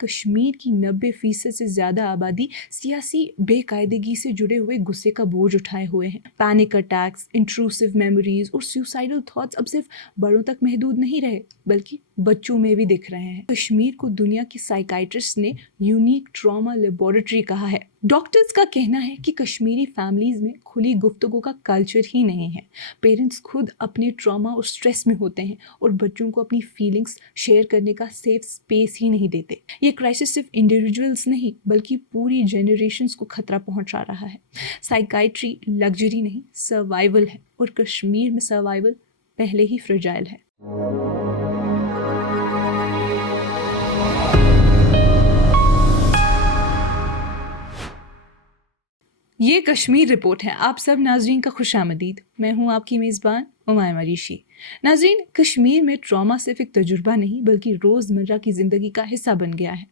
کشمیر کی 90% سے زیادہ آبادی سیاسی بے قاعدگی سے جڑے ہوئے غصے کا بوجھ اٹھائے ہوئے ہیں۔ پینک اٹیکس، انٹروسو میموریز اور سیوسائڈل تھاٹس اب صرف بڑوں تک محدود نہیں رہے بلکہ بچوں میں بھی دکھ رہے ہیں۔ کشمیر کو دنیا کی سائیکائٹرسٹ نے یونیک ٹراما لیبارٹری کہا ہے۔ ڈاکٹرز کا کہنا ہے کہ کشمیری فیملیز میں کھلی گفتگو کا کلچر ہی نہیں ہے۔ پیرنٹس خود اپنے ٹراما اور سٹریس میں ہوتے ہیں اور بچوں کو اپنی فیلنگز شیئر کرنے کا سیف اسپیس ہی نہیں دیتے۔ یہ کرائسس صرف انڈیویجولز نہیں بلکہ پوری جنریشنز کو خطرہ پہنچا رہا ہے۔ سائیکائٹری لگژری نہیں، سروائیول ہے، اور کشمیر میں سروائیول پہلے ہی فرجائل ہے۔ یہ کشمیر رپورٹ ہے۔ آپ سب ناظرین کا خوش آمدید۔ میں ہوں آپ کی میزبان عمائمہ ریشی۔ ناظرین، کشمیر میں ٹراما صرف ایک تجربہ نہیں بلکہ روزمرہ کی زندگی کا حصہ بن گیا ہے۔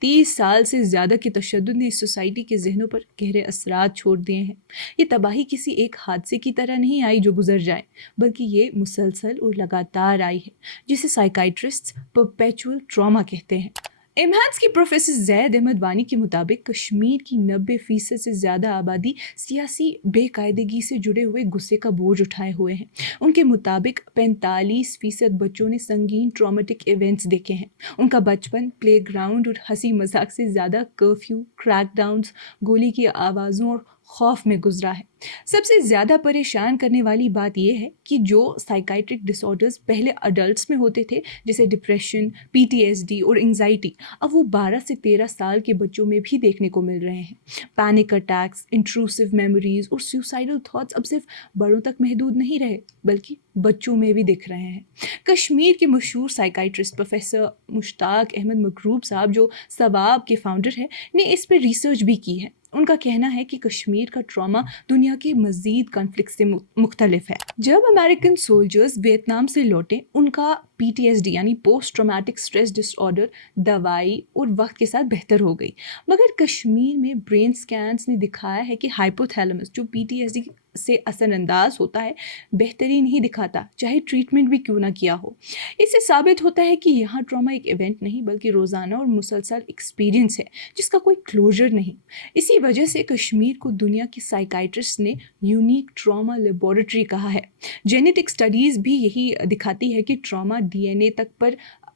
30 سال سے زیادہ کے تشدد نے اس سوسائٹی کے ذہنوں پر گہرے اثرات چھوڑ دیے ہیں۔ یہ تباہی کسی ایک حادثے کی طرح نہیں آئی جو گزر جائے، بلکہ یہ مسلسل اور لگاتار آئی ہے، جسے سائیکائٹرسٹ پرپیچول ٹراما کہتے ہیں۔ ایمہانس کی پروفیسر زید احمد وانی کے مطابق کشمیر کی 90% سے زیادہ آبادی سیاسی بے قاعدگی سے جڑے ہوئے غصے کا بوجھ اٹھائے ہوئے ہیں۔ ان کے مطابق 45% بچوں نے سنگین ٹرامیٹک ایونٹس دیکھے ہیں۔ ان کا بچپن پلے گراؤنڈ اور ہنسی مذاق سے زیادہ کرفیو، کریک ڈاؤنز، گولی کی آوازوں اور خوف میں گزرا ہے۔ سب سے زیادہ پریشان کرنے والی بات یہ ہے کہ جو سائیکائٹرک ڈس آرڈرز پہلے اڈلٹس میں ہوتے تھے، جیسے ڈپریشن، PTSD اور انگزائٹی، اب وہ 12 سے 13 سال کے بچوں میں بھی دیکھنے کو مل رہے ہیں۔ پینک اٹیکس، انٹروسو میموریز اور سیوسائڈل تھاٹس اب صرف بڑوں تک محدود نہیں رہے بلکہ بچوں میں بھی دکھ رہے ہیں۔ کشمیر کے مشہور سائیکائٹرسٹ پروفیسر مشتاق احمد مغروب صاحب، جو ثواب کے فاؤنڈر ہیں، نے اس پہ ریسرچ بھی کی ہے۔ ان کا کہنا ہے کہ کشمیر کا ٹراما دنیا کے مزید کنفلکٹ سے مختلف ہے۔ جب امریکن سولجرز ویتنام سے لوٹے، ان کا PTSD یعنی post traumatic stress dis order دوائی اور وقت کے ساتھ بہتر ہو گئی، مگر کشمیر میں برین سکینز نے دکھایا ہے کہ ہائپوتھیلمس، جو PTSD سے اثر انداز ہوتا ہے، بہتری نہیں دکھاتا چاہے ٹریٹمنٹ بھی کیوں نہ کیا ہو۔ اس سے ثابت ہوتا ہے کہ یہاں ٹراما ایک ایونٹ نہیں بلکہ روزانہ اور مسلسل ایکسپیرینس ہے جس کا کوئی کلوجر نہیں۔ اسی وجہ سے کشمیر کو دنیا کی سائیکائٹرسٹ نے یونیک ٹراما لیبارٹری کہا ہے۔ جینیٹک سٹڈیز بھی یہی دکھاتی ہے کہ ٹراما DNA تک پر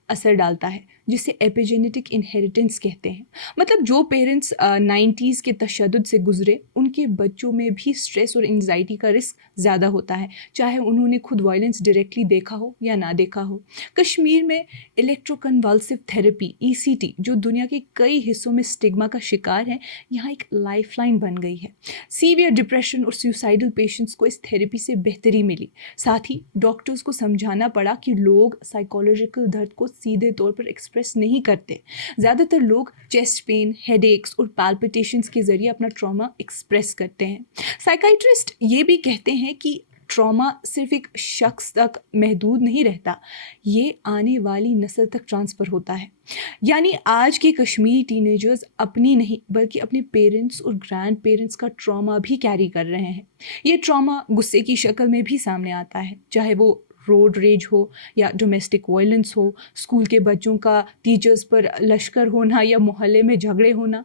اثر ڈالتا ہے، جسے ایپیجینیٹک انہیریٹنس کہتے ہیں۔ مطلب جو پیرنٹس 90s کے تشدد سے گزرے، ان کے بچوں میں بھی سٹریس اور انگزائٹی کا رسک زیادہ ہوتا ہے، چاہے انہوں نے خود وائلنس ڈائریکٹلی دیکھا ہو یا نہ دیکھا ہو۔ کشمیر میں الیکٹرو کنولسو تھراپی ECT، جو دنیا کے کئی حصوں میں سٹگما کا شکار ہے، یہاں ایک لائف لائن بن گئی ہے۔ سیویئر ڈپریشن اور سیوسائڈل پیشنٹس کو اس تھراپی سے بہتری ملی۔ ساتھ ہی ڈاکٹرز کو سمجھانا پڑا کہ لوگ سائیکولوجیکل درد کو سیدھے طور پر ایکسپریس نہیں کرتے۔ زیادہ تر لوگ چیسٹ پین، ہیڈ ایکس اور پالپیٹیشنز کے ذریعے اپنا ٹراما ایکسپریس کرتے ہیں۔ سائیکائٹرسٹ یہ بھی کہتے ہیں کہ ٹراما صرف ایک شخص تک محدود نہیں رہتا، یہ آنے والی نسل تک ٹرانسفر ہوتا ہے۔ یعنی آج کے کشمیری ٹینیجرز اپنی نہیں بلکہ اپنے پیرنٹس اور گرینڈ پیرنٹس کا ٹراما بھی کیری کر رہے ہیں۔ یہ ٹراما غصے کی شکل میں بھی سامنے آتا ہے، چاہے وہ روڈ ریج ہو یا ڈومیسٹک وائلنس ہو، اسکول کے بچوں کا ٹیچرز پر لشکر ہونا یا محلے میں جھگڑے ہونا۔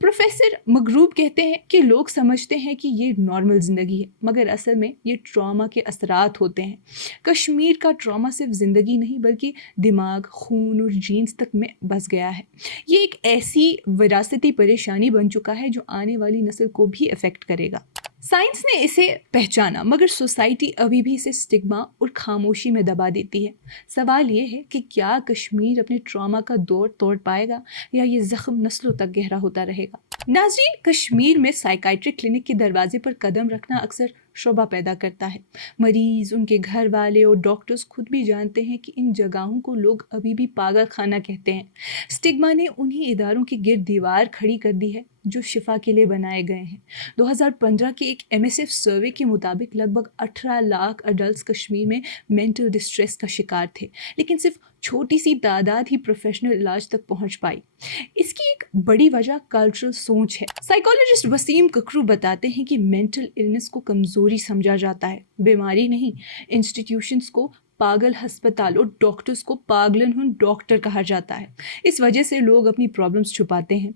پروفیسر مغروب کہتے ہیں کہ لوگ سمجھتے ہیں کہ یہ نارمل زندگی ہے، مگر اصل میں یہ ٹراما کے اثرات ہوتے ہیں۔ کشمیر کا ٹراما صرف زندگی نہیں بلکہ دماغ، خون اور جینز تک میں بس گیا ہے۔ یہ ایک ایسی وراثتی پریشانی بن چکا ہے جو آنے والی نسل کو بھی افیکٹ کرے گا۔ سائنس نے اسے پہچانا، مگر سوسائٹی ابھی بھی اسے سٹگما اور خاموشی میں دبا دیتی ہے۔ سوال یہ ہے کہ کیا کشمیر اپنے ٹراما کا دور توڑ پائے گا یا یہ زخم نسلوں تک گہرا ہوتا رہے گا؟ ناظرین، کشمیر میں سائیکائٹرک کلینک کے دروازے پر قدم رکھنا اکثر شعبہ پیدا کرتا ہے۔ مریض، ان کے گھر والے اور ڈاکٹرز خود بھی جانتے ہیں کہ ان جگہوں کو لوگ ابھی بھی پاگل خانہ کہتے ہیں۔ سٹگما نے انہی اداروں کی گرد دیوار کھڑی کر دی ہے جو شفا کے لیے بنائے گئے ہیں۔ 2015 کے ایک MSF سروے کے مطابق لگ بھگ 18 لاکھ اڈلٹس کشمیر میں مینٹل ڈسٹریس کا شکار تھے، لیکن صرف چھوٹی سی تعداد ہی پروفیشنل علاج تک پہنچ پائی۔ اس کی ایک بڑی وجہ کلچرل سوچ ہے۔ سائیکالوجسٹ وسیم ککرو بتاتے ہیں کہ مینٹل النس کو کمزوری سمجھا جاتا ہے، بیماری نہیں۔ انسٹیٹیوشنز کو पागल अस्पताल और डॉक्टर्स को पागलन हुन डॉक्टर कहा जाता है। इस वजह से लोग अपनी प्रॉब्लम्स छुपाते हैं।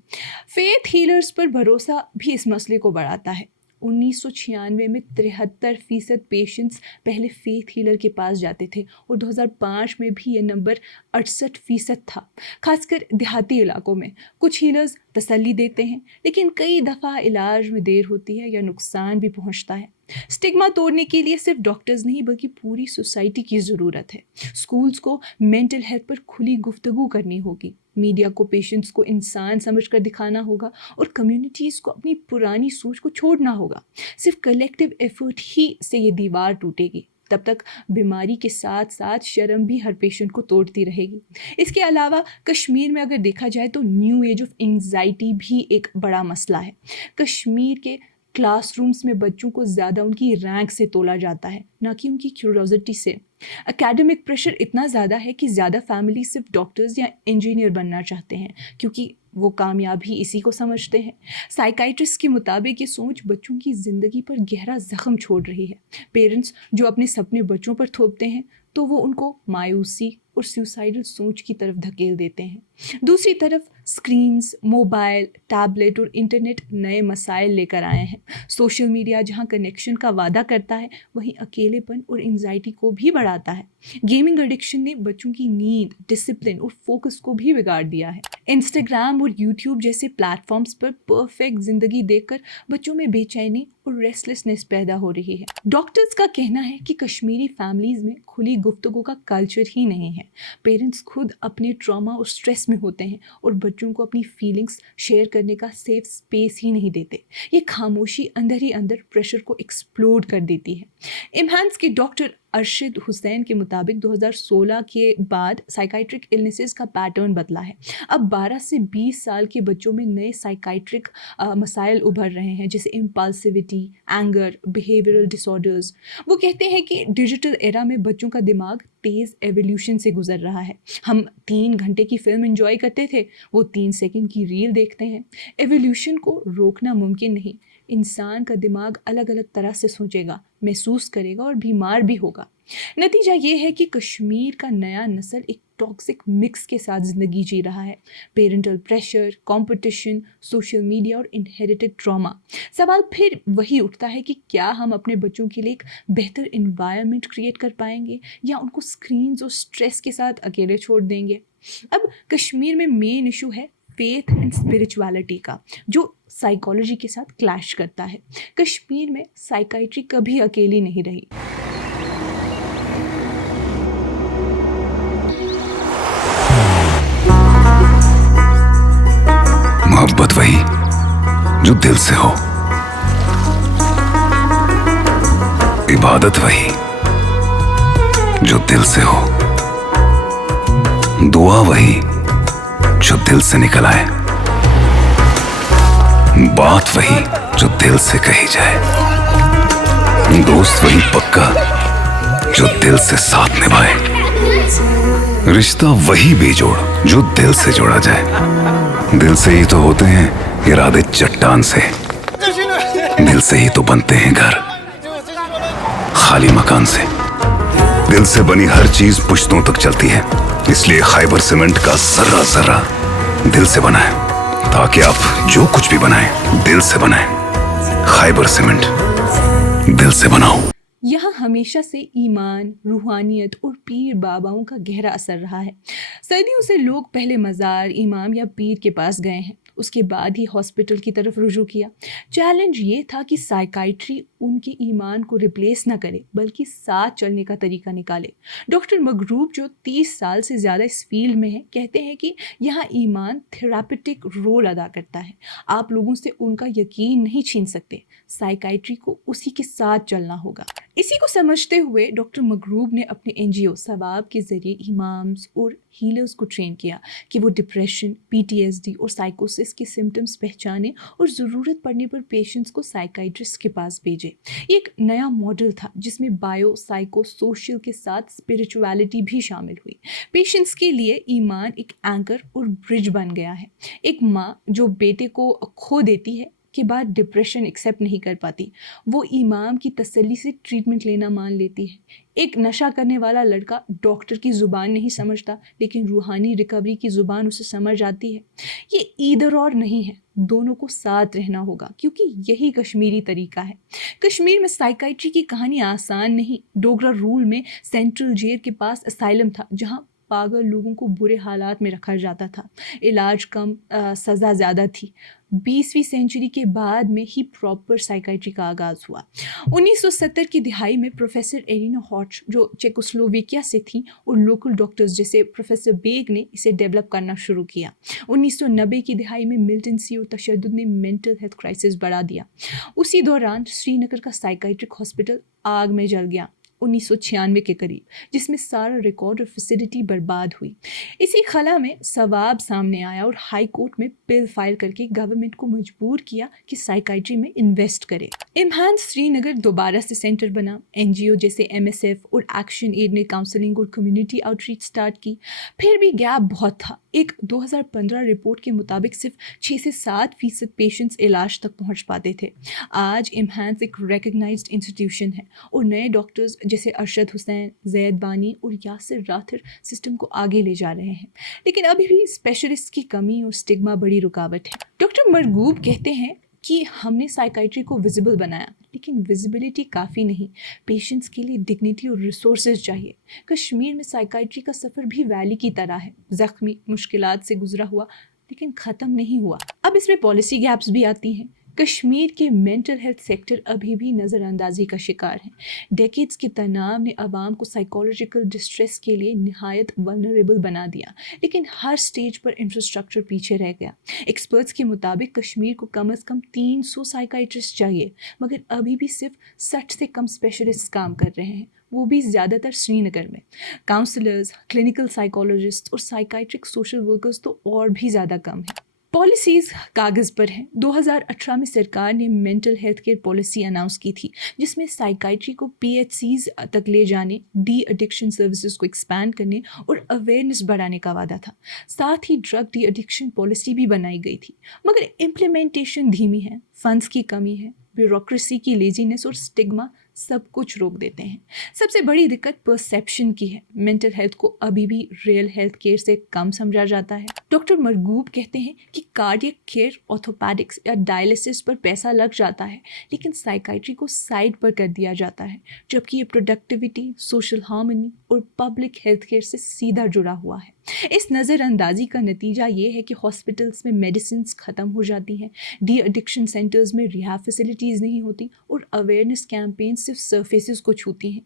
फेथ हीलर्स पर भरोसा भी इस मसले को बढ़ाता है। 1996 में 73% पेशेंट्स पहले फेथ हीलर के पास जाते थे और 2005 में भी ये नंबर 68% था। खासकर देहाती इलाकों में कुछ हीलर्स तसल्ली देते हैं, लेकिन कई दफ़ा इलाज में देर होती है या नुकसान भी पहुंचता है। स्टिग्मा तोड़ने के लिए सिर्फ डॉक्टर्स नहीं बल्कि पूरी सोसाइटी की ज़रूरत है। स्कूल्स को मेंटल हेल्थ पर खुली गुफ्तगू करनी होगी, मीडिया को पेशेंट्स को इंसान समझकर दिखाना होगा और कम्युनिटीज़ को अपनी पुरानी सोच को छोड़ना होगा। सिर्फ कलेक्टिव एफर्ट ही से ये दीवार टूटेगी। तब तक बीमारी के साथ साथ शर्म भी हर पेशेंट को तोड़ती रहेगी। इसके अलावा कश्मीर में अगर देखा जाए तो न्यू एज ऑफ एंग्जाइटी भी एक बड़ा मसला है। कश्मीर के क्लासरूम्स में बच्चों को ज़्यादा उनकी रैंक से तोला जाता है, ना कि उनकी क्यूरोसिटी से। एकेडमिक प्रेशर इतना ज़्यादा है कि ज़्यादा फैमिली सिर्फ डॉक्टर्स या इंजीनियर बनना चाहते हैं क्योंकि वो कामयाबी इसी को समझते हैं। साइकाइट्रिस्ट के मुताबिक ये सोच बच्चों की ज़िंदगी पर गहरा ज़ख्म छोड़ रही है। पेरेंट्स जो अपने सपने बच्चों पर थोपते हैं तो वो उनको मायूसी और सुसाइडल सोच की तरफ धकेल देते हैं। दूसरी तरफ स्क्रीन्स, मोबाइल, टैबलेट और इंटरनेट नए मसाइल लेकर आए हैं। सोशल मीडिया जहाँ कनेक्शन का वादा करता है, वहीं अकेलेपन और एंजाइटी को भी बढ़ाता है। गेमिंग एडिक्शन ने बच्चों की नींद, डिसिप्लिन और फोकस को भी बिगाड़ दिया है। इंस्टाग्राम और यूट्यूब जैसे प्लेटफॉर्म्स पर परफेक्ट जिंदगी देखकर बच्चों में बेचैनी और रेस्टलेसनेस पैदा हो रही है। डॉक्टर्स का कहना है कि कश्मीरी फैमिलीज में खुली गुफ्तगू का कल्चर ही नहीं है। पेरेंट्स खुद अपने ट्रॉमा और स्ट्रेस में होते हैं और बच्चों को अपनी फीलिंग्स शेयर करने का सेफ स्पेस ही नहीं देते। ये खामोशी अंदर ही अंदर प्रेशर को एक्सप्लोड कर देती है। इम्हांस के डॉक्टर अरशद हुसैन के मुताबिक 2016 के बाद साइकाइट्रिक इलनेसेस का पैटर्न बदला है। अब 12 से 20 साल के बच्चों में नए साइकाइट्रिक मसाइल उभर रहे हैं, जैसे इम्पल्सिविटी, एंगर, बिहेवियरल डिसऑर्डर्स। वो कहते हैं कि डिजिटल एरा में बच्चों का दिमाग तेज़ एवोल्यूशन से गुजर रहा है। हम 3 घंटे की फिल्म एंजॉय करते थे, वो 3 सेकंड की रील देखते हैं। एवोल्यूशन को रोकना मुमकिन नहीं। इंसान का दिमाग अलग अलग तरह से सोचेगा, महसूस करेगा और बीमार भी होगा। नतीजा ये है कि कश्मीर का नया नस्ल एक टॉक्सिक मिक्स के साथ ज़िंदगी जी रहा है। Parental pressure, competition, social media और इनहेरिटेड ट्रॉमा। सवाल फिर वही उठता है कि क्या हम अपने बच्चों के लिए एक बेहतर इन्वायरमेंट क्रिएट कर पाएंगे या उनको स्क्रीन्स और स्ट्रेस के साथ अकेले छोड़ देंगे। अब कश्मीर में मेन इशू है फेथ एंड स्पिरिचुअलिटी का, जो साइकोलॉजी के साथ क्लैश करता है। कश्मीर में साइकाइट्री कभी अकेली नहीं रही। मोहब्बत वही जो दिल से हो, इबादत वही जो दिल से हो, दुआ वही जो दिल से निकल आए, बात वही जो दिल से कही जाए, दोस्त वही पक्का जो दिल से साथ निभाए, रिश्ता वही बेजोड़ जो दिल से जोड़ा जाए। दिल से ही तो होते हैं इरादे चट्टान से, दिल से ही तो बनते हैं घर खाली मकान से। दिल से बनी हर चीज पुश्तों तक चलती है, इसलिए खैबर सीमेंट का जर्रा जर्रा दिल से बना है, ताकि आप जो कुछ भी बनाएं दिल से बनाएं। खैबर सीमेंट, दिल से बनाओ। यहाँ हमेशा से ईमान, रूहानियत और पीर बाबाओं का गहरा असर रहा है। सदियों से लोग पहले मज़ार, इमाम या पीर के पास गए हैं, उसके बाद ही हॉस्पिटल की तरफ रुजू किया। चैलेंज ये था कि साइकाइट्री उनके ईमान को रिप्लेस ना करे, बल्कि साथ चलने का तरीका निकाले। डॉक्टर मगरूब, जो 30 साल से ज़्यादा इस फील्ड में है, कहते हैं कि यहाँ ईमान थेरापेटिक रोल अदा करता है। आप लोगों से उनका यकीन नहीं छीन सकते, साइकाइट्री को उसी के साथ चलना होगा। इसी को समझते हुए डॉक्टर मगरूब ने अपने NGO सवाब के ज़रिए इमाम्स और हीलर्स को ट्रेन किया कि वो डिप्रेशन, PTSD और साइकोसिस के सिम्टम्स पहचाने और ज़रूरत पड़ने पर पेशेंट्स को साइकाइट्रिस्ट के पास भेजे। ये एक नया मॉडल था जिसमें बायो, साइको, सोशल के साथ स्पिरिचुअलिटी भी शामिल हुई। पेशेंट्स के लिए ईमान एक एंकर और ब्रिज बन गया है। एक माँ जो बेटे को खो देती है के बाद डिप्रेशन एक्सेप्ट नहीं कर पाती, वो इमाम की तसल्ली से ट्रीटमेंट लेना मान लेती है। एक नशा करने वाला लड़का डॉक्टर की ज़ुबान नहीं समझता, लेकिन रूहानी रिकवरी की ज़ुबान उसे समझ आती है। ये ईदर और नहीं है, दोनों को साथ रहना होगा, क्योंकि यही कश्मीरी तरीका है। कश्मीर में साइकाइट्री की कहानी आसान नहीं। डोगरा रूल में सेंट्रल जेल के पास असाइलम था, जहाँ पागल लोगों को बुरे हालात में रखा जाता था। इलाज कम, सज़ा ज़्यादा थी। 20वीं सेंचुरी के बाद में ही प्रॉपर साइकाइट्री का आगाज़ हुआ। 1970 की दिहाई में प्रोफेसर एरिना हॉच, जो चेकोस्लोवेकिया से थी, और लोकल डॉक्टर्स जैसे प्रोफेसर बेग ने इसे डेवलप करना शुरू किया। 1990 की दिहाई में मिलिटेंसी और तशद्दुद ने मेंटल हेल्थ क्राइसिस बढ़ा दिया। उसी दौरान श्रीनगर का साइकाइट्रिक हॉस्पिटल आग में जल गया 1996 के करीब, जिसमें सारा रिकॉर्ड और फैसिलिटी बर्बाद हुई। इसी खला में सवाब सामने आया और हाई कोर्ट में बिल फाइल करके गवर्नमेंट को मजबूर किया कि साइकाइट्री में इन्वेस्ट करे। इम्हांस श्रीनगर दोबारा से सेंटर बना। एनजीओ जैसे MSF और एक्शन एड ने काउंसलिंग और कम्युनिटी आउटरीच स्टार्ट की। फिर भी गैप बहुत था। एक 2015 रिपोर्ट के मुताबिक सिर्फ 6 से 7% पेशेंट्स इलाज तक पहुंच पाते थे। आज इम्हांस एक रिकग्नाइज्ड इंस्टीट्यूशन है और नए डॉक्टर्स जैसे अरशद हुसैन, जैद बानी और यासिर राथिर सिस्टम को आगे ले जा रहे हैं। लेकिन अभी भी स्पेशलिस्ट की कमी और स्टिग्मा बड़ी रुकावट है। डॉक्टर मरगूब कहते हैं कि हमने साइकाइट्री को विजिबल बनाया, लेकिन विजिबिलिटी काफ़ी नहीं। पेशेंट्स के लिए डिग्निटी और रिसोर्सेज चाहिए। कश्मीर में साइकाइट्री का सफ़र भी वैली की तरह है, ज़ख्मी, मुश्किलात से गुजरा हुआ, लेकिन ख़त्म नहीं हुआ। अब इसमें पॉलिसी गैप्स भी आती हैं। कश्मीर के मेंटल हेल्थ सेक्टर अभी भी नज़रअंदाजी का शिकार है। डेकेड्स के तनाव ने आवाम को साइकोलॉजिकल डिस्ट्रेस के लिए निहायत वल्नरेबल बना दिया, लेकिन हर स्टेज पर इंफ्रास्ट्रक्चर पीछे रह गया। एक्सपर्ट्स के मुताबिक कश्मीर को कम से कम 300 साइकाइट्रिस्ट चाहिए, मगर अभी भी सिर्फ 60 से कम स्पेशलिस्ट काम कर रहे हैं, वो भी ज़्यादातर श्रीनगर में। काउंसलर्स, क्लिनिकल साइकोलॉजिस्ट और साइकाइट्रिक सोशल वर्कर्स तो और भी ज़्यादा कम हैं। पॉलिसीज़ कागज़ पर हैं। 2018 में सरकार ने mental health care policy announce की थी, जिसमें साइकाइट्री को PHCs तक ले जाने, डी एडिक्शन सर्विसेज को एक्सपैंड करने और अवेयरनेस बढ़ाने का वादा था। साथ ही ड्रग डी एडिक्शन पॉलिसी भी बनाई गई थी, मगर इम्प्लीमेंटेशन धीमी है। फंड्स की कमी है, ब्यूरोक्रेसी की लेजीनेस और स्टिग्मा सब कुछ रोक देते हैं। सबसे बड़ी दिक्कत परसेप्शन की है। मेंटल हेल्थ को अभी भी रियल हेल्थ केयर से कम समझा जाता है। डॉक्टर मरगूब कहते हैं कि कार्डियक केयर, ऑर्थोपेडिक्स या डायलिसिस पर पैसा लग जाता है, लेकिन साइकाइट्री को साइड पर कर दिया जाता है, जबकि ये प्रोडक्टिविटी, सोशल हार्मनी और पब्लिक हेल्थ केयर से सीधा जुड़ा हुआ है। इस नज़रअंदाजी का नतीजा ये है कि हॉस्पिटल्स में मेडिसिन्स ख़त्म हो जाती हैं, डी एडिक्शन सेंटर्स में रिहैब फैसिलिटीज़ नहीं होती और अवेयरनेस कैंपेन सिर्फ सरफेसेस को छूती हैं।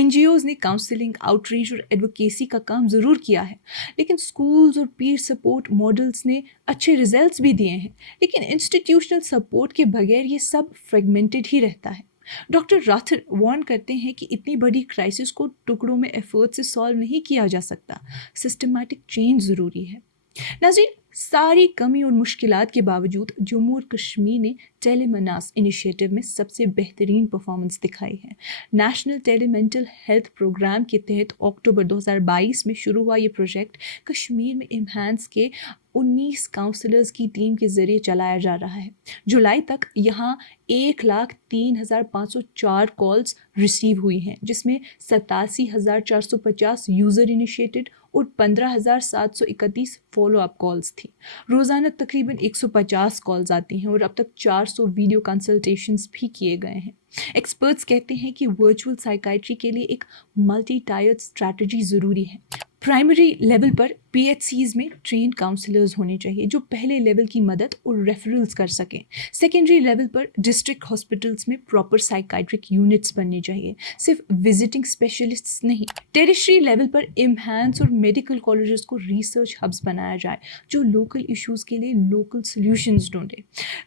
NGOs ने काउंसलिंग, आउटरीच और एडवोकेसी का काम ज़रूर किया है, लेकिन स्कूल्स और पीर सपोर्ट मॉडल्स ने अच्छे रिजल्ट्स भी दिए हैं, लेकिन इंस्टीट्यूशनल सपोर्ट के बगैर ये सब फ्रेगमेंटेड ही रहता है। डॉक्टर राथिर वार्न करते हैं कि इतनी बड़ी क्राइसिस को टुकड़ों में एफर्ट से सॉल्व नहीं किया जा सकता, सिस्टमैटिक चेंज ज़रूरी है। नाज़रीन, सारी कमी और मुश्किलात के बावजूद जम्मू और कश्मीर ने टेलीमनास इनिशिएटिव में सबसे बेहतरीन परफॉर्मेंस दिखाई है। नेशनल टेलीमेंटल हेल्थ प्रोग्राम के तहत अक्टूबर 2022 में शुरू हुआ ये प्रोजेक्ट कश्मीर में इम्हांस के 19 काउंसलर्स की टीम के ज़रिए चलाया जा रहा है। जुलाई तक यहाँ 1,03,504 कॉल्स रिसीव हुई हैं, जिसमें 87,450 यूज़र इनिशिएटेड और 15,731 फॉलोअप कॉल्स थी। रोज़ाना तकरीबन 150 कॉल्स आती हैं और अब तक 400 वीडियो कंसल्टेशंस भी किए गए हैं। एक्सपर्ट्स कहते हैं कि वर्चुअल साइकाइट्री के लिए एक मल्टी टायर्ड स्ट्रैटेजी ज़रूरी है। प्राइमरी लेवल पर PHCs में ट्रेंड काउंसलर्स होने चाहिए जो पहले लेवल की मदद और रेफरल्स कर सकें। सेकेंडरी लेवल पर डिस्ट्रिक्ट हॉस्पिटल्स में प्रॉपर साइकाइट्रिक यूनिट्स बनने चाहिए, सिर्फ विजिटिंग स्पेशलिस्ट्स नहीं। टेरिटरी लेवल पर इम्हांस और मेडिकल कॉलेजेस को रिसर्च हब्स बनाया जाए जो लोकल इश्यूज़ के लिए लोकल सोल्यूशंस ढूंढे।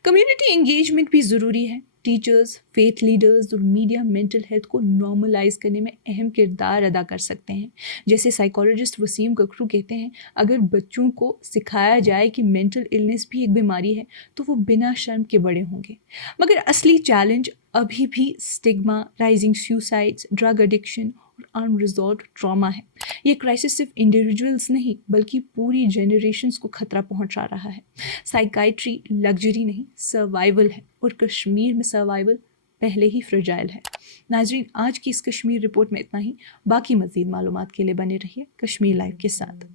कम्युनिटी एंगेजमेंट भी ज़रूरी है। टीचर्स, फेथ लीडर्स और मीडिया मेंटल हेल्थ को नॉर्मलाइज करने में अहम किरदार अदा कर सकते हैं। जैसे साइकोलॉजिस्ट वसीम ककरू कहते हैं, अगर बच्चों को सिखाया जाए कि मेंटल इलनेस भी एक बीमारी है तो वो बिना शर्म के बड़े होंगे। मगर असली चैलेंज अभी भी stigma, rising suicides, drug addiction اور انریزالوڈ ٹراما ہے. یہ کرائسس صرف انڈیویجولس نہیں بلکہ پوری جنریشنس کو خطرہ پہنچا رہا ہے. سائیکائٹری لگژری نہیں سروائیول ہے، اور کشمیر میں سروائیول پہلے ہی فرجائل ہے. ناظرین، آج کی اس کشمیر رپورٹ میں اتنا ہی. باقی مزید معلومات کے لیے بنے رہیے کشمیر لائیو کے ساتھ.